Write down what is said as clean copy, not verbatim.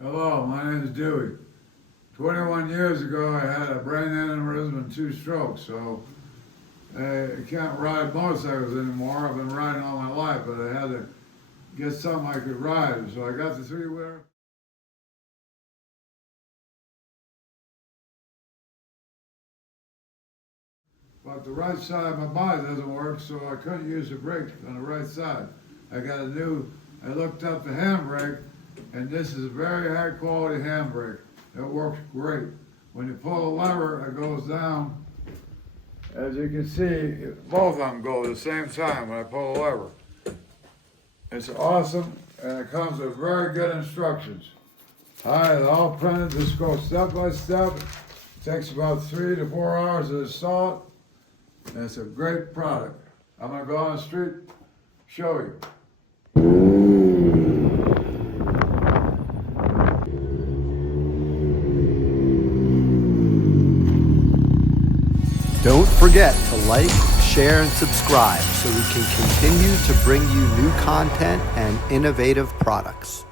Hello, my name is Dewey. 21 years ago, I had a brain aneurysm and 2 strokes, so I can't ride motorcycles anymore. I've been riding all my life, but I had to get something I could ride, so I got the 3-wheeler. But the right side of my body doesn't work, so I couldn't use the brake on the right side. I looked up the handbrake, and this is a very high quality handbrake. It works great. When you pull the lever, it goes down. As you can see, both of them go at the same time when I pull the lever. It's awesome, and it comes with very good instructions. It's all printed. This goes step by step. It takes about 3 to 4 hours to install it, and it's a great product. I'm going to go on the street, show you. Don't forget to like, share, and subscribe so we can continue to bring you new content and innovative products.